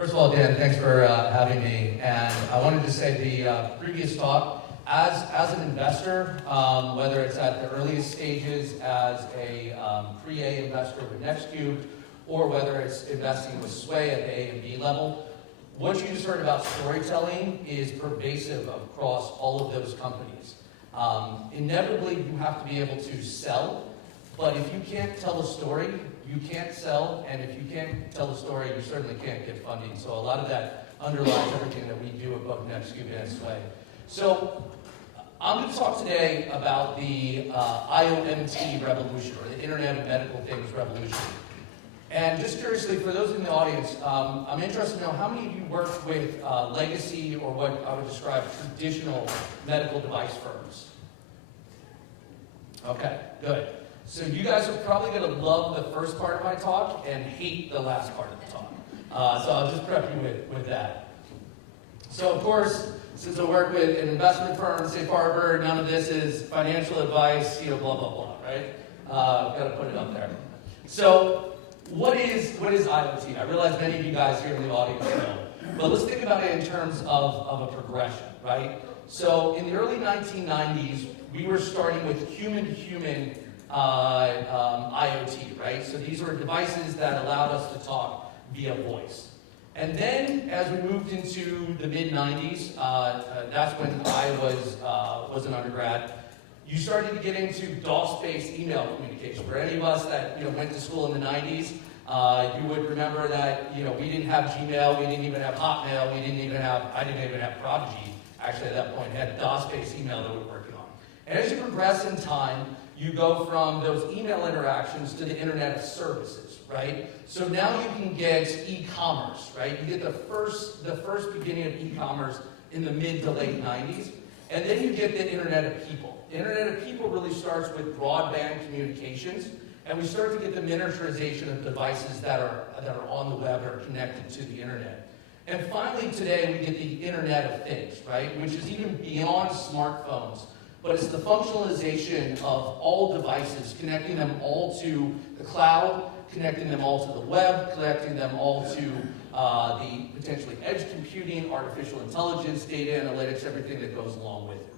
First of all, Dan, thanks for having me. And I wanted to say the previous talk, as an investor, whether it's at the earliest stages as a pre-A investor with NextCube, or whether it's investing with Sway at the A and B level, what you just heard about storytelling is pervasive across all of those companies. Inevitably, you have to be able to sell, but if you can't tell a story, you can't sell, and if you can't tell a story, you certainly can't get funding. So a lot of that underlies everything that we do at both NextCube and Sway. So I'm going to talk today about the IoMT revolution, or the Internet of Medical Things revolution. And just curiously, for those in the audience, I'm interested to know how many of you work with legacy, or what I would describe traditional medical device firms? Okay, good. So you guys are probably going to love the first part of my talk and hate the last part of the talk. So I'll just prep you with that. So of course, since I work with an investment firm, safe harbor, none of this is financial advice, blah, blah, blah, right? Got to put it up there. So what is IoT? I realize many of you guys here in the audience know, but let's think about it in terms of a progression, right? So in the early 1990s, we were starting with human-to-human IoT, right? So these were devices that allowed us to talk via voice. And then, as we moved into the mid-90s, that's when I was an undergrad, you started to get into DOS-based email communication. For any of us that went to school in the 90s, you would remember that we didn't have Gmail, we didn't even have Hotmail, I didn't even have Prodigy. Actually, at that point, I had DOS-based email that we were working on. And as you progress in time, you go from those email interactions to the Internet of Services, right? So now you can get e-commerce, right? You get the first beginning of e-commerce in the mid to late 90s, and then you get the Internet of People. The Internet of People really starts with broadband communications, and we start to get the miniaturization of devices that are on the web or connected to the Internet. And finally, today, we get the Internet of Things, right? Which is even beyond smartphones. But it's the functionalization of all devices, connecting them all to the cloud, connecting them all to the web, connecting them all to the potentially edge computing, artificial intelligence, data analytics, everything that goes along with it.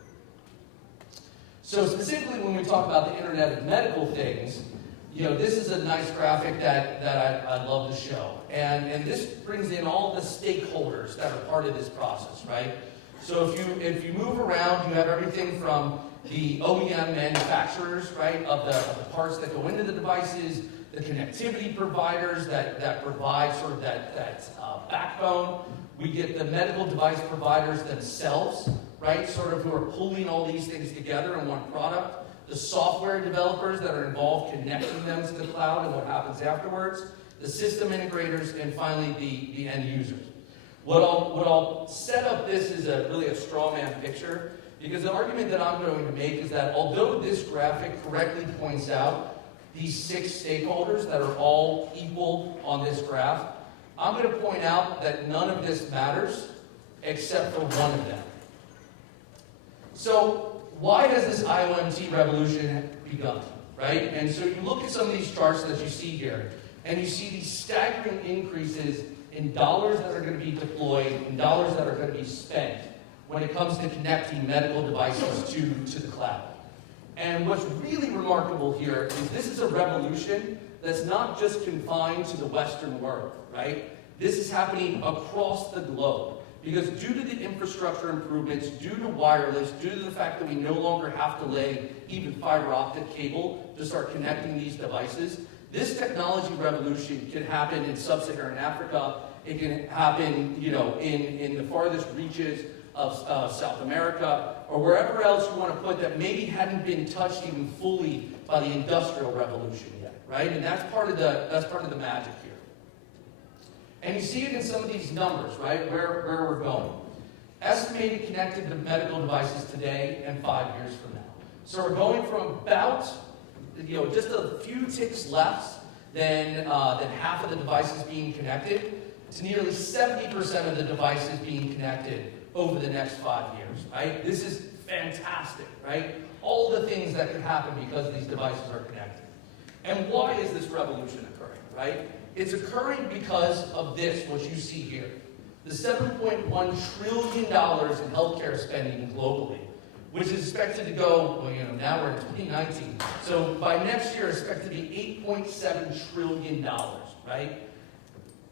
So specifically when we talk about the Internet of Medical Things, this is a nice graphic that I love to show. And this brings in all the stakeholders that are part of this process, right? So if you move around, you have everything from the OEM manufacturers, right, of the parts that go into the devices, the connectivity providers that provide sort of that backbone. We get the medical device providers themselves, right, sort of who are pulling all these things together in one product. The software developers that are involved connecting them to the cloud and what happens afterwards. The system integrators, and finally the end users. What I'll set up this is really a straw man picture, because the argument that I'm going to make is that although this graphic correctly points out these 6 stakeholders that are all equal on this graph, I'm going to point out that none of this matters except for one of them. So why has this IoMT revolution begun, right? And so you look at some of these charts that you see here, and you see these staggering increases in dollars that are going to be deployed and dollars that are going to be spent when it comes to connecting medical devices to the cloud. And what's really remarkable here is this is a revolution that's not just confined to the Western world, right? This is happening across the globe. Because due to the infrastructure improvements, due to wireless, due to the fact that we no longer have to lay even fiber optic cable to start connecting these devices, this technology revolution can happen in sub-Saharan Africa. It can happen, in the farthest reaches of South America, or wherever else you want to put that maybe hadn't been touched even fully by the Industrial Revolution yet, right? And that's part of the magic here. And you see it in some of these numbers, right? Where we're going. Estimated connected to medical devices today and 5 years from now. So we're going from about just a few ticks less than half of the devices being connected to nearly 70% of the devices being connected over the next 5 years, right? This is fantastic, right? All the things that can happen because these devices are connected. And why is this revolution occurring, right? It's occurring because of this, what you see here. The $7.1 trillion in healthcare spending globally, which is expected to go, well, now we're in 2019. So by next year, it's expected to be $8.7 trillion, right?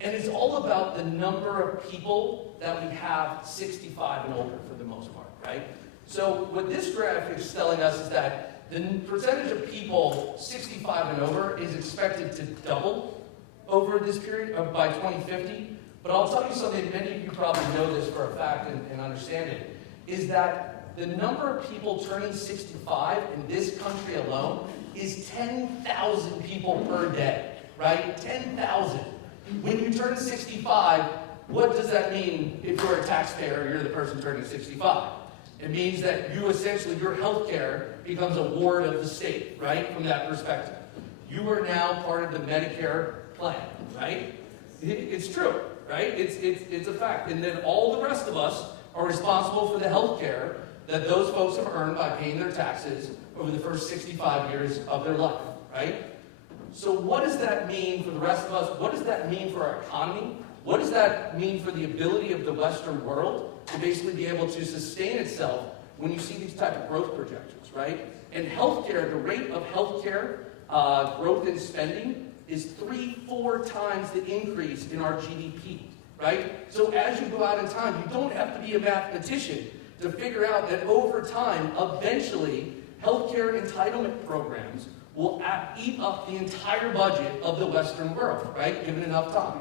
And it's all about the number of people that we have 65 and older for the most part, right? So what this graphic is telling us is that the percentage of people 65 and over is expected to double over this period by 2050. But I'll tell you something, many of you probably know this for a fact and understand it, is that the number of people turning 65 in this country alone is 10,000 people per day, right? 10,000. When you turn 65, what does that mean if you're a taxpayer or you're the person turning 65? It means that you essentially, your health care becomes a ward of the state, right? From that perspective. You are now part of the Medicare plan, right? It's true, right? It's a fact. And then all the rest of us are responsible for the health care that those folks have earned by paying their taxes over the first 65 years of their life, right? So what does that mean for the rest of us? What does that mean for our economy? What does that mean for the ability of the Western world to basically be able to sustain itself when you see these type of growth projections, right? And healthcare, the rate of healthcare growth in spending is 3-4 times the increase in our GDP, right? So as you go out in time, you don't have to be a mathematician to figure out that over time, eventually, healthcare entitlement programs will eat up the entire budget of the Western world, right? Given enough time.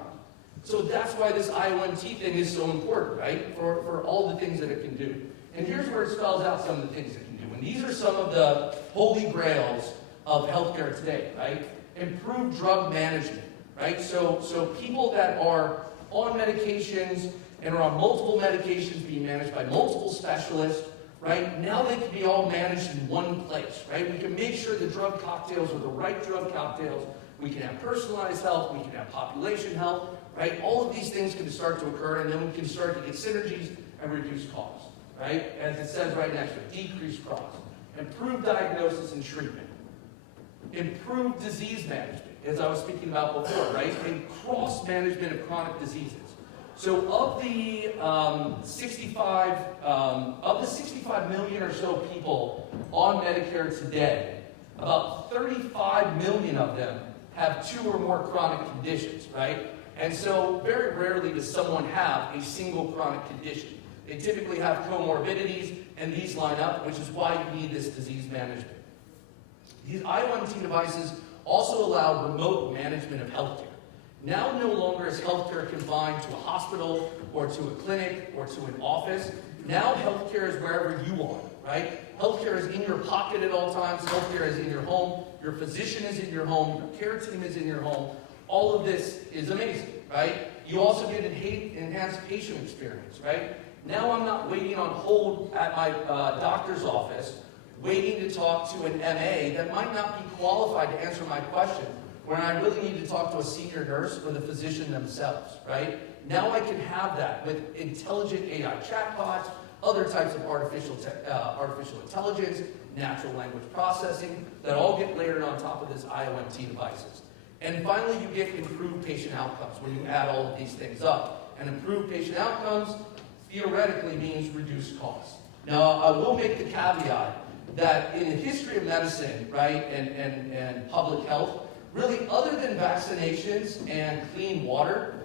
So that's why this IOMT thing is so important, right? For all the things that it can do. And here's where it spells out some of the things it can do. And these are some of the holy grails of healthcare today, right? Improved drug management, right? So people that are on medications and are on multiple medications being managed by multiple specialists, right? Now they can be all managed in one place, right? We can make sure the drug cocktails are the right drug cocktails. We can have personalized health. We can have population health, right? All of these things can start to occur, and then we can start to get synergies and reduce costs, right? As it says right next to it, decrease costs, improve diagnosis and treatment, improve disease management, as I was speaking about before, right? And cross-management of chronic diseases. So of the 65 million or so people on Medicare today, about 35 million of them have 2 or more chronic conditions, right? And so very rarely does someone have a single chronic condition. They typically have comorbidities, and these line up, which is why you need this disease management. These IOMT devices also allow remote management of healthcare. Now no longer is healthcare confined to a hospital or to a clinic or to an office. Now healthcare is wherever you are, right? Healthcare is in your pocket at all times. Healthcare is in your home. Your physician is in your home. Your care team is in your home. All of this is amazing, right? You also get an enhanced patient experience, right? Now I'm not waiting on hold at my doctor's office, waiting to talk to an MA that might not be qualified to answer my question, when I really need to talk to a senior nurse or the physician themselves, right? Now I can have that with intelligent AI chatbots, other types of artificial intelligence, natural language processing, that all get layered on top of this IOMT devices. And finally, you get improved patient outcomes when you add all of these things up. And improved patient outcomes theoretically means reduced costs. Now, I will make the caveat that in the history of medicine, right, and public health, really, other than vaccinations and clean water,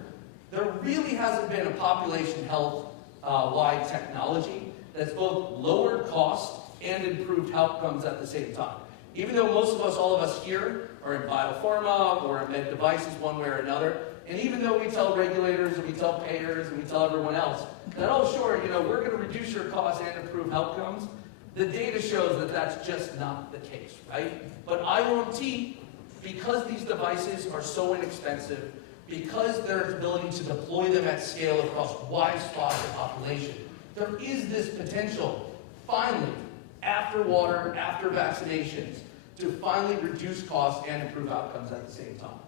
there really hasn't been a population health-wide technology that's both lowered cost and improved outcomes at the same time. Even though most of us, all of us here, are in biopharma or in med devices one way or another, and even though we tell regulators and we tell payers and we tell everyone else that, oh, sure, we're going to reduce your costs and improve outcomes, the data shows that that's just not the case, right? But IOMT, because these devices are so inexpensive, because their ability to deploy them at scale across wide swaths of the population, there is this potential, finally, after water, after vaccinations, to finally reduce costs and improve outcomes at the same time.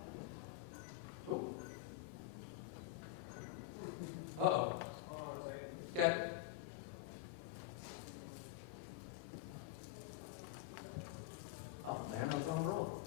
Oh. Uh-oh. Okay. Oh, man, I was on a roll.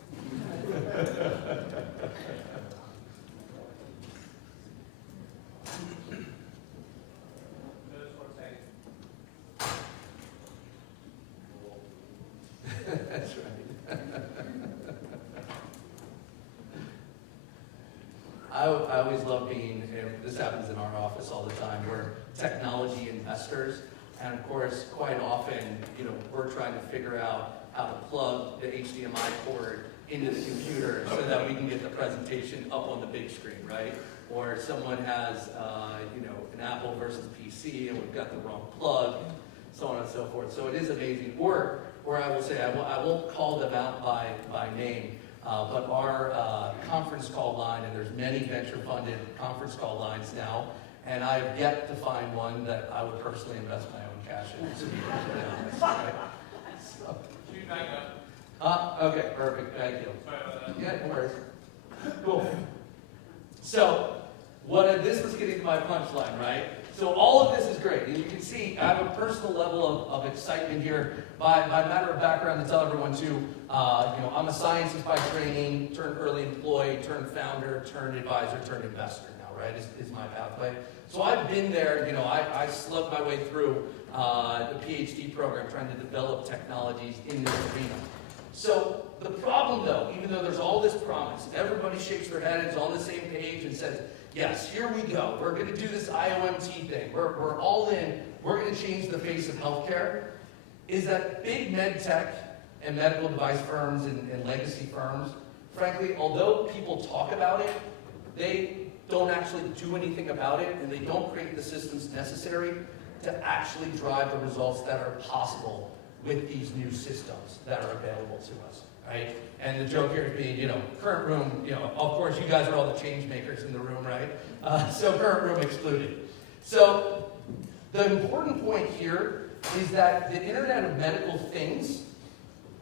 I always love being, and this happens in our office all the time, we're technology investors. And of course, quite often, we're trying to figure out how to plug the HDMI cord into the computer so that we can get the presentation up on the big screen, right? Or someone has, an Apple versus PC and we've got the wrong plug, so on and so forth. So it is amazing. Or I will say, I won't call them out by name, but our conference call line, and there's many venture-funded conference call lines now, and I've yet to find one that I would personally invest my own cash in, to be completely honest, right? So. Can you back up? Okay, perfect, thank you. Sorry about that. Yeah, no worries. Cool. So, this was getting to my punchline, right? So all of this is great, and you can see I have a personal level of excitement here. By matter of background, to tell everyone too, I'm a scientist by training, turned early employee, turned founder, turned advisor, turned investor now, right, is my pathway. So I've been there, I slugged my way through the PhD program trying to develop technologies in this arena. So the problem though, even though there's all this promise, everybody shakes their head, is on the same page and says, yes, here we go. We're going to do this IOMT thing. We're all in. We're going to change the face of healthcare. Is that big med tech and medical device firms and legacy firms, frankly, although people talk about it, they don't actually do anything about it, and they don't create the systems necessary to actually drive the results that are possible with these new systems that are available to us, right? And the joke here being, current room, of course you guys are all the change makers in the room, right? So current room excluded. So the important point here is that the Internet of Medical Things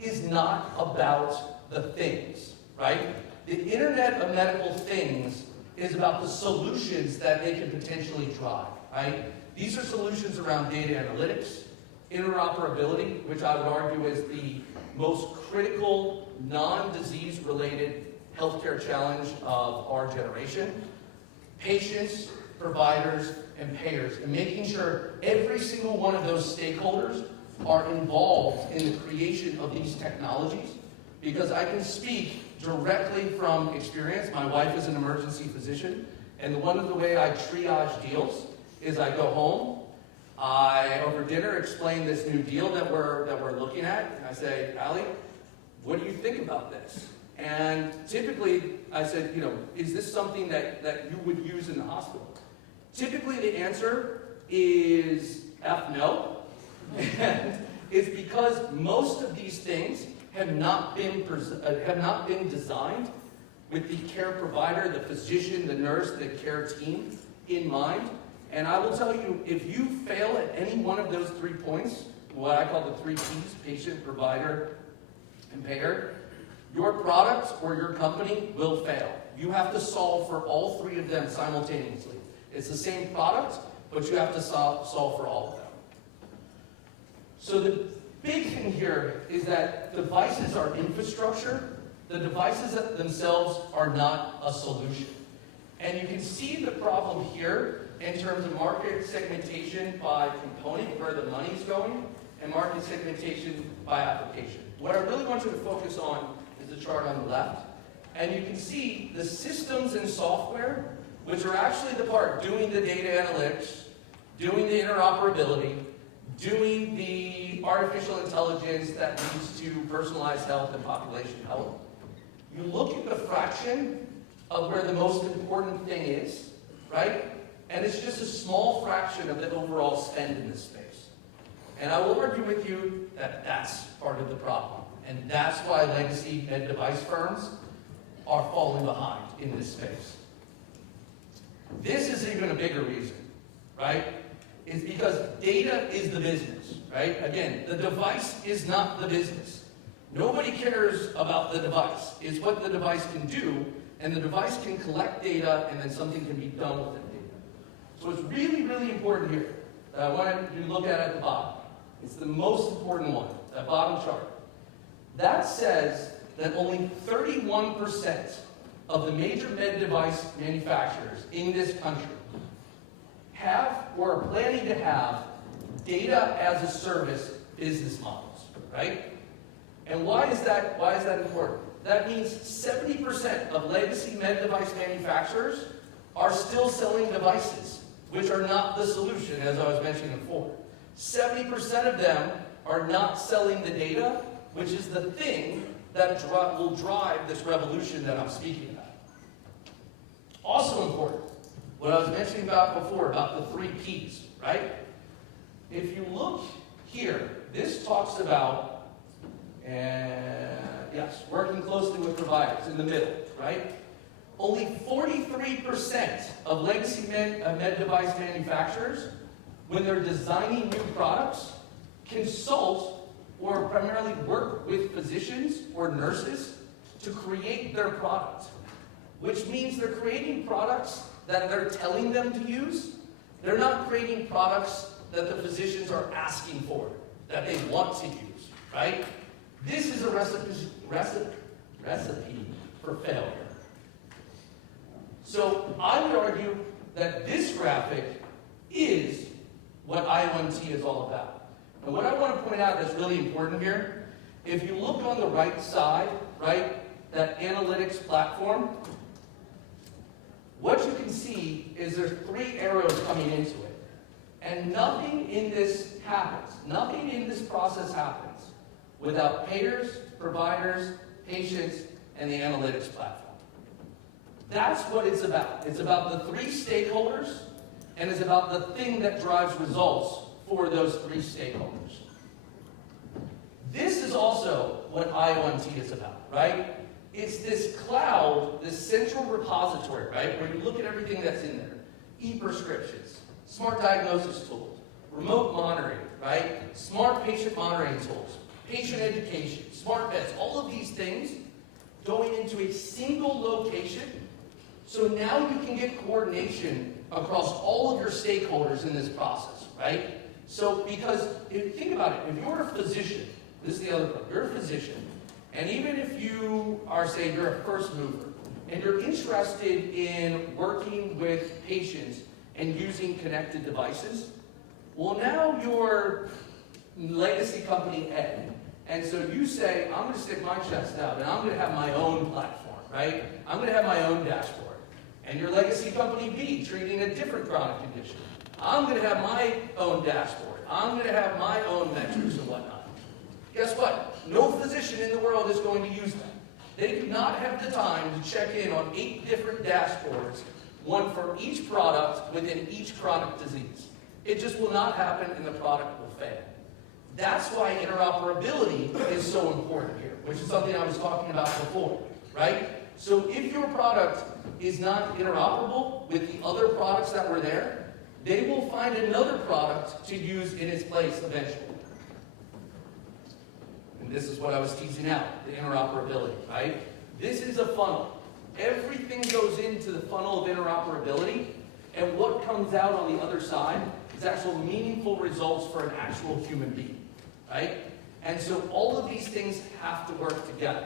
is not about the things, right? The Internet of Medical Things is about the solutions that they can potentially drive, right? These are solutions around data analytics, interoperability, which I would argue is the most critical non-disease related healthcare challenge of our generation, patients, providers, and payers, and making sure every single one of those stakeholders are involved in the creation of these technologies, because I can speak directly from experience. My wife is an emergency physician, and one of the way I triage deals is I go home, I, over dinner, explain this new deal that we're looking at, and I say, Allie, what do you think about this? And typically, I said, is this something that you would use in the hospital? Typically, the answer is F no. And it's because most of these things have not been designed with the care provider, the physician, the nurse, the care team in mind. And I will tell you, if you fail at any one of those 3 points, what I call the 3 Ps, patient, provider, and payer, your product or your company will fail. You have to solve for all 3 of them simultaneously. It's the same product, but you have to solve for all of them. So the big thing here is that devices are infrastructure. The devices themselves are not a solution. And you can see the problem here in terms of market segmentation by component, where the money's going, and market segmentation by application. What I really want you to focus on is the chart on the left. And you can see the systems and software, which are actually the part doing the data analytics, doing the interoperability, doing the artificial intelligence that leads to personalized health and population health. You look at the fraction of where the most important thing is, right? And it's just a small fraction of the overall spend in this space. And I will argue with you that that's part of the problem. And that's why legacy med device firms are falling behind in this space. This is even a bigger reason, right? It's because data is the business, right? Again, the device is not the business. Nobody cares about the device. It's what the device can do, and the device can collect data, and then something can be done with that data. So it's really, really important here that I want you to look at the bottom. It's the most important one, that bottom chart. That says that only 31% of the major med device manufacturers in this country have or are planning to have data as a service business models, right? And why is that important? that means 70% of legacy med device manufacturers are still selling devices, which are not the solution, as I was mentioning before. 70% of them are not selling the data, which is the thing that will drive this revolution that I'm speaking about. Also important, what I was mentioning about before, about the 3 Ps, right? If you look here, this talks about, working closely with providers in the middle, right? Only 43% of legacy med device manufacturers, when they're designing new products, consult or primarily work with physicians or nurses to create their product, which means they're creating products that they're telling them to use. They're not creating products that the physicians are asking for, that they want to use, right? This is a recipe for failure. So I would argue that this graphic is what I1T is all about. And what I want to point out that's really important here, if you look on the right side, right, that analytics platform, what you can see is there's 3 arrows coming into it. And nothing in this happens, nothing in this process happens without payers, providers, patients, and the analytics platform. That's what it's about. It's about the 3 stakeholders, and it's about the thing that drives results for those 3 stakeholders. This is also what I1T is about, right? It's this cloud, this central repository, right, where you look at everything that's in there. E-prescriptions, smart diagnosis tools, remote monitoring, right? Smart patient monitoring tools, patient education, smart beds, all of these things going into a single location. So now you can get coordination across all of your stakeholders in this process, right? So because, think about it, if you're a physician, this is the other part, you're a physician, and even if you are, say, you're a first mover, and you're interested in working with patients and using connected devices, well, now you're legacy company A. And so you say, I'm going to stick my chest out, and I'm going to have my own platform, right? I'm going to have my own dashboard. And your legacy company B, treating a different chronic condition. I'm going to have my own dashboard. I'm going to have my own metrics and whatnot. Guess what? No physician in the world is going to use that. They do not have the time to check in on 8 different dashboards, one for each product within each chronic disease. It just will not happen, and the product will fail. That's why interoperability is so important here, which is something I was talking about before, right? So if your product is not interoperable with the other products that were there, they will find another product to use in its place eventually. And this is what I was teasing out, the interoperability, right? This is a funnel. Everything goes into the funnel of interoperability, and what comes out on the other side is actual meaningful results for an actual human being, right? And so all of these things have to work together.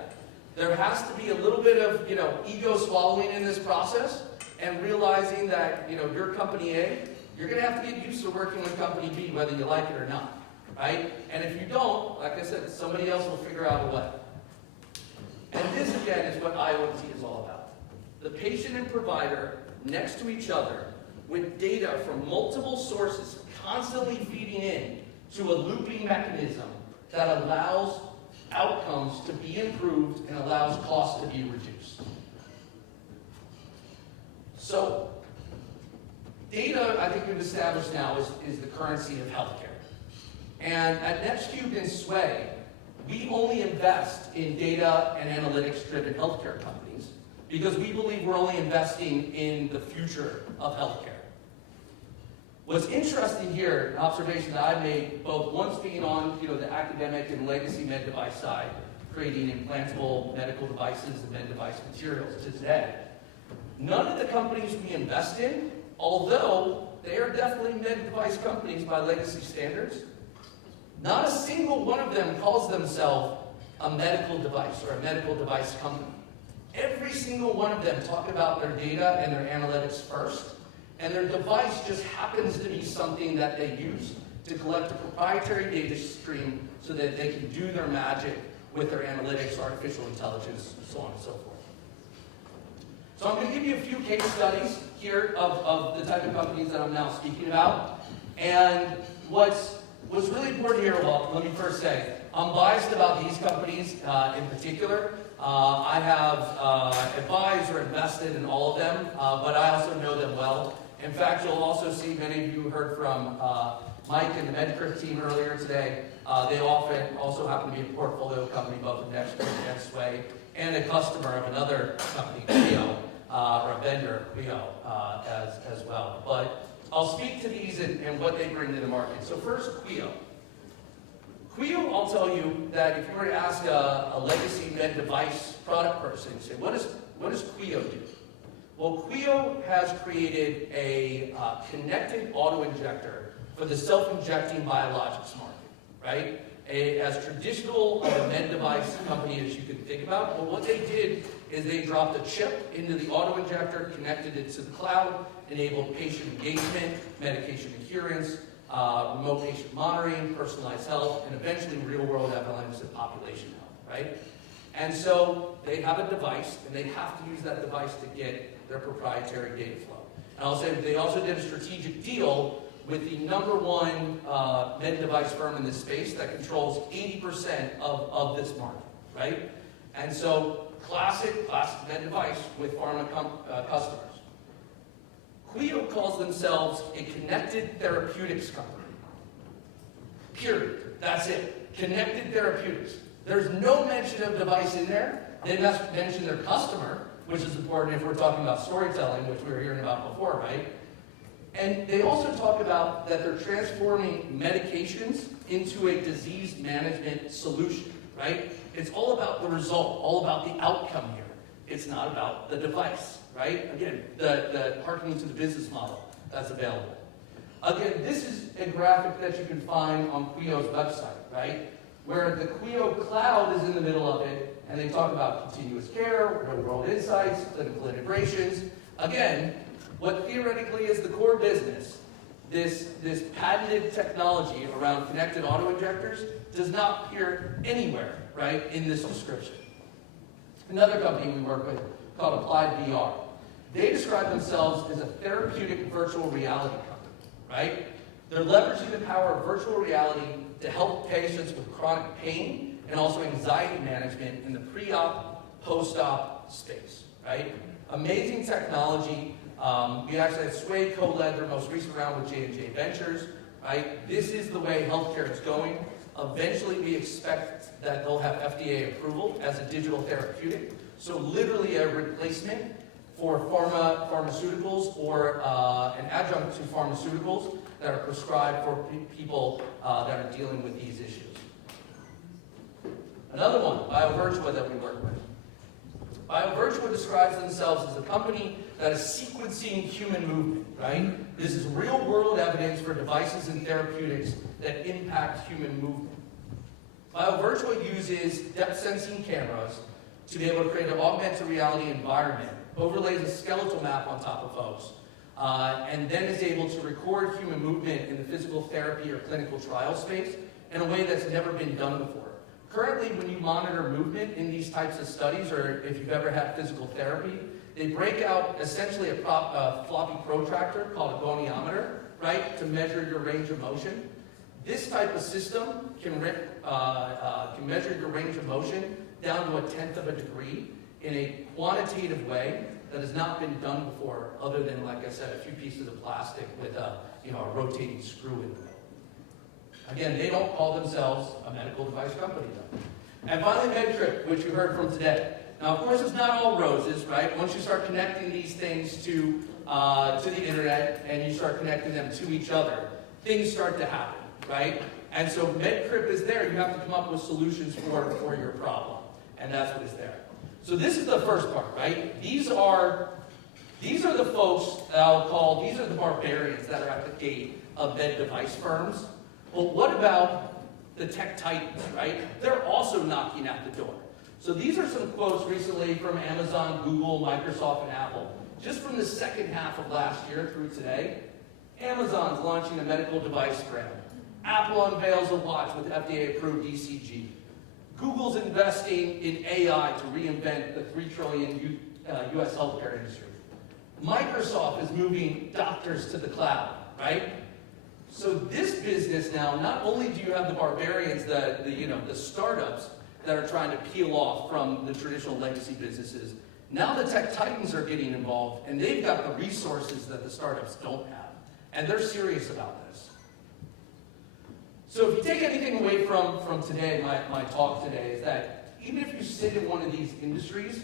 There has to be a little bit of, ego swallowing in this process, and realizing that, you're company A, you're going to have to get used to working with company B, whether you like it or not, right? And if you don't, like I said, somebody else will figure out a way. And this, again, is what I1T is all about. The patient and provider next to each other with data from multiple sources constantly feeding in to a looping mechanism that allows outcomes to be improved and allows costs to be reduced. So, data, I think we've established now, is the currency of healthcare. And at NextCube and Sway, we only invest in data and analytics-driven healthcare companies because we believe we're only investing in the future of healthcare. What's interesting here, an observation that I've made, both once being on the academic and legacy med device side, creating implantable medical devices and med device materials to today, none of the companies we invest in, although they are definitely med device companies by legacy standards, not a single one of them calls themselves a medical device or a medical device company. Every single one of them talk about their data and their analytics first, and their device just happens to be something that they use to collect a proprietary data stream so that they can do their magic with their analytics, artificial intelligence, so on and so forth. So I'm going to give you a few case studies here of the type of companies that I'm now speaking about. And what's really important here, well, let me first say, I'm biased about these companies in particular. I have advised or invested in all of them, but I also know them well. In fact, you'll also see many of you heard from Mike and the MedCrypt team earlier today. They often also happen to be a portfolio company, both of NextGrid and Sway, and a customer of another company, Quio, or a vendor, Quio, as well. But I'll speak to these and what they bring to the market. So first, Quio. Quio, I'll tell you that if you were to ask a legacy med device product person, say, what does Quio do? Well, Quio has created a connected auto-injector for the self-injecting biologics market, right? As traditional of a med device company as you can think about, but what they did is they dropped a chip into the auto-injector, connected it to the cloud, enabled patient engagement, medication adherence, remote patient monitoring, personalized health, and eventually real-world evidence of population health, right? And so they have a device, and they have to use that device to get their proprietary data flow. And I'll say they also did a strategic deal with the #1 med device firm in this space that controls 80% of this market, right? And so classic med device with pharma customers. Quio calls themselves a connected therapeutics company. Period. That's it. Connected therapeutics. There's no mention of device in there. They must mention their customer, which is important if we're talking about storytelling, which we were hearing about before, right? And they also talk about that they're transforming medications into a disease management solution, right? It's all about the result, all about the outcome here. It's not about the device, right? Again, the hearkening to the business model that's available. Again, this is a graphic that you can find on Quio's website, right? Where the Quio cloud is in the middle of it, and they talk about continuous care, real-world insights, clinical integrations. Again, what theoretically is the core business, this patented technology around connected auto-injectors, does not appear anywhere, right, in this description. Another company we work with called Applied VR. They describe themselves as a therapeutic virtual reality company, right? They're leveraging the power of virtual reality to help patients with chronic pain and also anxiety management in the pre-op, post-op space, right? Amazing technology. We actually had Sway co-led their most recent round with J&J Ventures, right? This is the way healthcare is going. Eventually, we expect that they'll have FDA approval as a digital therapeutic. So literally a replacement for pharmaceuticals or an adjunct to pharmaceuticals that are prescribed for people that are dealing with these issues. Another one, BioVirtua, that we work with. BioVirtua describes themselves as a company that is sequencing human movement, right? This is real-world evidence for devices and therapeutics that impact human movement. BioVirtua uses depth-sensing cameras to be able to create an augmented reality environment, overlays a skeletal map on top of folks, and then is able to record human movement in the physical therapy or clinical trial space in a way that's never been done before. Currently, when you monitor movement in these types of studies, or if you've ever had physical therapy, they break out essentially a floppy protractor called a goniometer, right, to measure your range of motion. This type of system can measure your range of motion down to 1/10 of a degree in a quantitative way that has not been done before, other than, like I said, a few pieces of plastic with a rotating screw in them. Again, they don't call themselves a medical device company, though. And finally, MedCrypt, which you heard from today. Now, of course, it's not all roses, right? Once you start connecting these things to the internet and you start connecting them to each other, things start to happen, right? And so MedCrypt is there. You have to come up with solutions for your problem, and that's what is there. So this is the first part, right? These are the folks that I'll call, these are the barbarians that are at the gate of med device firms. Well, what about the tech titans, right? They're also knocking at the door. So these are some quotes recently from Amazon, Google, Microsoft, and Apple. Just from the second half of last year through today, Amazon's launching a medical device brand. Apple unveils a watch with FDA-approved ECG. Google's investing in AI to reinvent the $3 trillion US healthcare industry. Microsoft is moving doctors to the cloud, right? So this business now, not only do you have the barbarians, the startups that are trying to peel off from the traditional legacy businesses, now the tech titans are getting involved, and they've got the resources that the startups don't have. And they're serious about this. So if you take anything away from today, my talk today, is that even if you sit in one of these industries,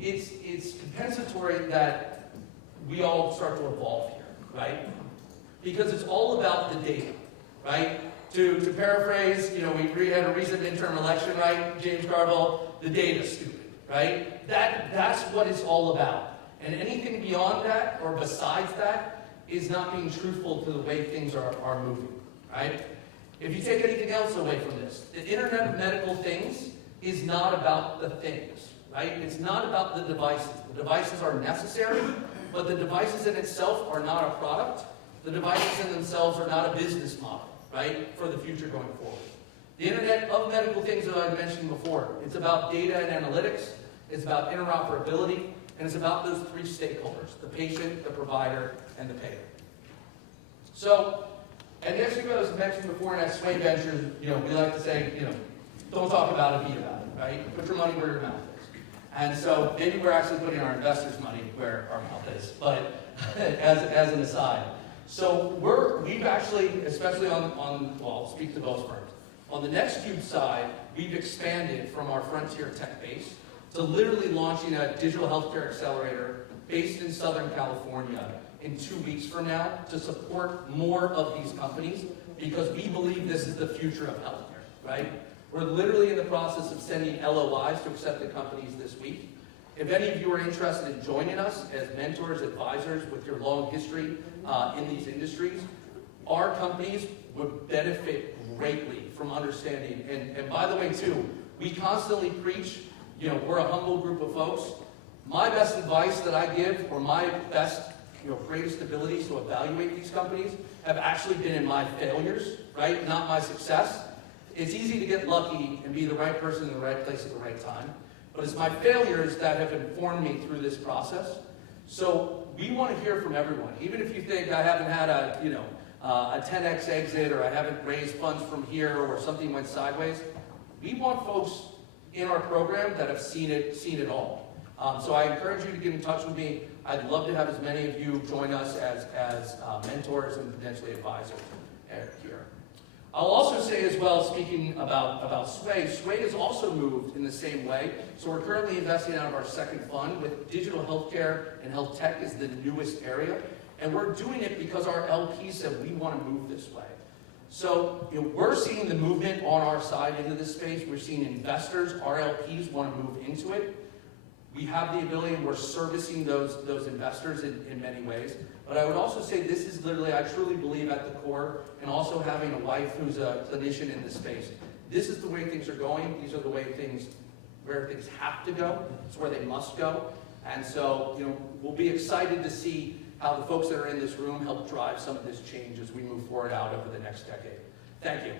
it's compensatory that we all start to evolve here, right? Because it's all about the data, right? To paraphrase, we had a recent midterm election, right? James Carville, the data's stupid, right? That's what it's all about. And anything beyond that or besides that is not being truthful to the way things are moving, right? If you take anything else away from this, the Internet of Medical Things is not about the things, right? It's not about the devices. The devices are necessary, but the devices in itself are not a product. The devices in themselves are not a business model, right, for the future going forward. The Internet of Medical Things that I mentioned before, it's about data and analytics, it's about interoperability, and it's about those three stakeholders, the patient, the provider, and the payer. So, and as you guys mentioned before, and at Sway Ventures, we like to say, don't talk about it, be about it, right? Put your money where your mouth is. And so maybe we're actually putting our investors' money where our mouth is, but as an aside. So we've actually, especially I'll speak to both firms. On the NextCube side, we've expanded from our Frontier Tech base to literally launching a digital healthcare accelerator based in Southern California in 2 weeks from now to support more of these companies because we believe this is the future of healthcare, right? We're literally in the process of sending LOIs to accepted companies this week. If any of you are interested in joining us as mentors, advisors with your long history in these industries, our companies would benefit greatly from understanding. And by the way, too, we constantly preach, we're a humble group of folks. My best advice that I give, or my best, greatest abilities to evaluate these companies have actually been in my failures, right? Not my success. It's easy to get lucky and be the right person in the right place at the right time. But it's my failures that have informed me through this process. So we want to hear from everyone. Even if you think I haven't had a 10x exit or I haven't raised funds from here or something went sideways, we want folks in our program that have seen it all. So I encourage you to get in touch with me. I'd love to have as many of you join us as mentors and potentially advisors here. I'll also say as well, speaking about Sway has also moved in the same way. So we're currently investing out of our second fund with digital healthcare and health tech is the newest area. And we're doing it because our LPs said we want to move this way. So we're seeing the movement on our side into this space. We're seeing investors, our LPs, want to move into it. We have the ability, and we're servicing those investors in many ways. But I would also say this is literally, I truly believe at the core, and also having a wife who's a clinician in this space. This is the way things are going. These are the way where things have to go. It's where they must go. And so, we'll be excited to see how the folks that are in this room help drive some of this change as we move forward out over the next decade. Thank you.